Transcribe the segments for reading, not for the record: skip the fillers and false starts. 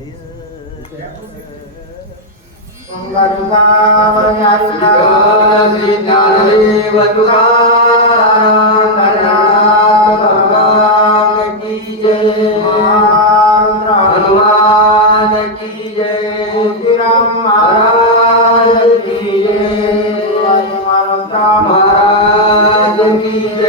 श्री ज्ञानदेव तुकाराम भगवान की जय, हनुमान की जय, महाराज की जय, महाराज की जय।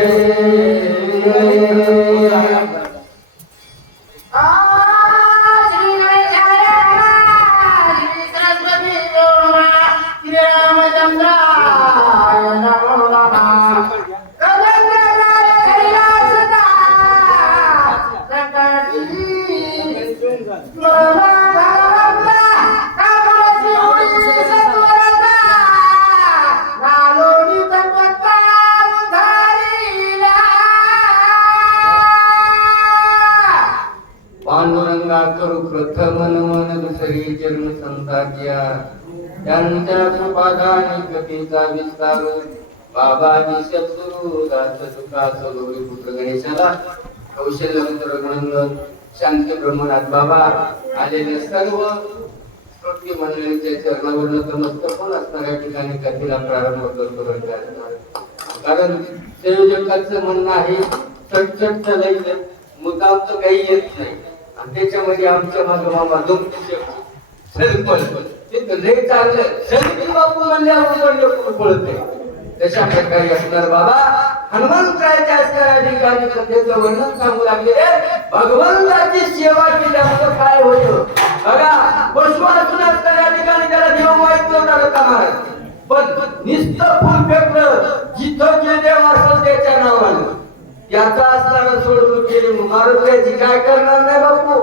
पांडुरंगा करू प्रथम नमन दुसरी चरण संताच्या, त्यांच्या कृपादानी कथेचा विस्तार, बाबाजी सद्गुरु दास तुका सलोरी पुत्र गणेशाला, कौशल्य मंत्र रघुनंदन शांती ब्रह्मनाथ बाबा आलेले सर्व श्रोत्री मंडळींच्या चरणावर नतमस्तक होऊन असणाऱ्या ठिकाणी कथेला प्रारंभ करतो. कारण संयोजकाचं म्हणणं आहे चटचट चालायचं, मुद्दाम तर काही येत नाही, आणि त्याच्यामध्ये आमच्या मागं मामा दोन लय चाललं सगळी बापू म्हणल्यावर पळत नाही. तशा प्रकारे असणार बाबा हनुमंतरायाच्या असणाऱ्या ठिकाणी कथेचं वर्णन सांगू लागले. भगवंताची सेवा केल्यामुळे काय होतं बघा, पशु असून असणाऱ्या ठिकाणी त्याला देव माहित नव्हता महाराज, पण नुसतं फुल फेकलं जिथं जे देव असेल त्याच्या नावानं, याचा असताना सोडून केली महाराजाची काय करणार नाही बापू.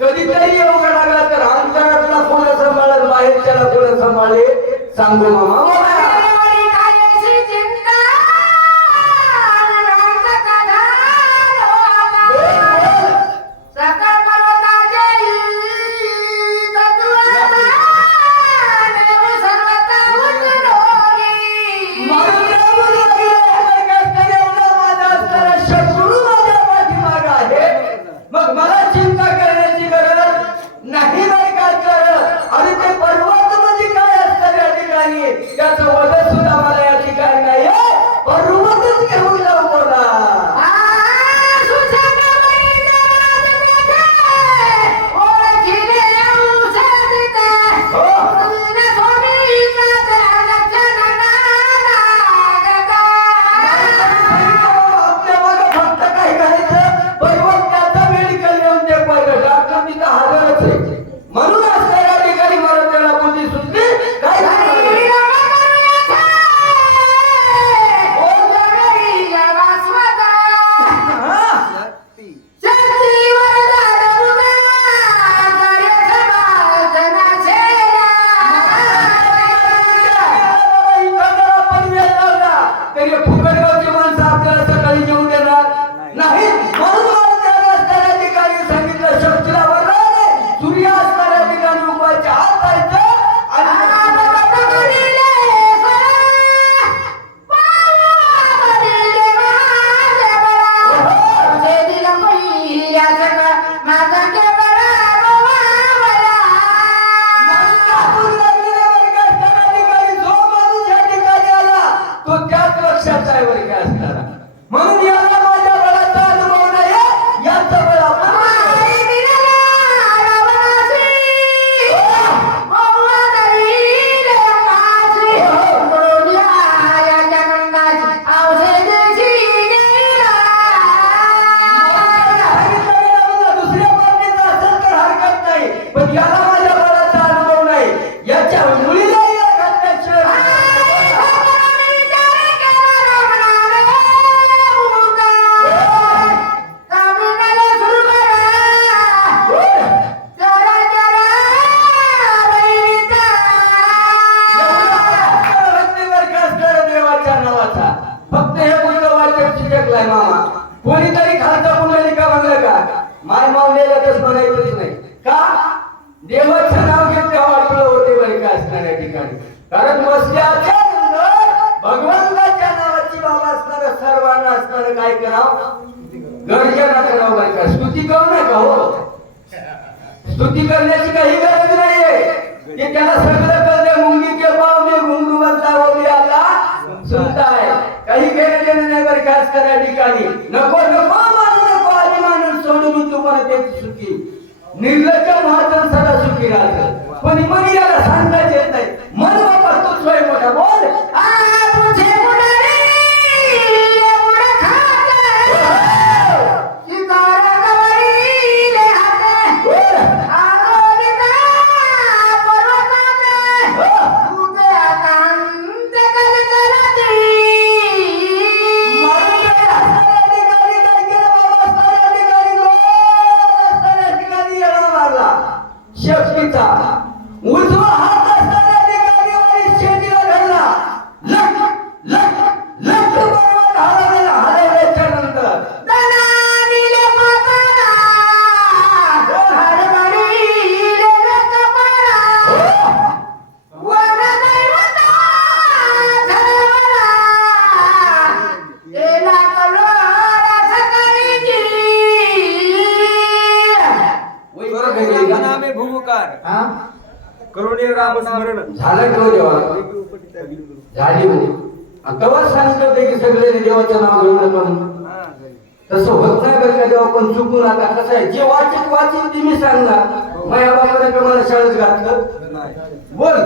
कधीतरी एवढा लागला तर अंतरातला फुल सांभाळत बाहेरच्याला फुल सांभाळे सांगू मामा. त्याचं स्तुती करण्याची काही गरज नाहीये की त्याला सगळं कळते मुंगी के पावले घुंगरू बदलावली आला सुनताय काही घेणं देणं नाही बरं खास करा ठिकाणी नको नको मानू नको आधी मानून सोडून मी तुम्हाला त्याची सुखी निर्लज्ज महाजन सदा सुखी राहत पण मग याला सांगताच येत नाही मन बाबा तू सोय मोठा बोल तुझे मुलाने एवढं खाते सितारा गवळीले हाते आरोनिका पर्वताने तुझे आकांत कलकलती मारुते असणाऱ्या ठिकाणी काय केलं बाबा असणाऱ्या ठिकाणी असणाऱ्या ठिकाणी येणं मारला शक्तीचा उजवा हात असणाऱ्या ठिकाणी आणि शेतीला धरला लख लख लख पर्वत हलवल्याच्या नंतर दनानीले मातारा हरभरीले कपारा वन दैवता धरवला एला कलोरा सकाळीची नामे भूमुकार हा करुणे राम स्मरण झालं तो देवा झाली तेव्हा सांगितलं होते की सगळे देवाचं नाव घेऊ नका म्हणून तसं होत नाही बरं का देवा पण चुकून आता कसं आहे जे वाचित वाचित ती मी सांगणार माझ्या बापाने मला शाळेत घातलं बोल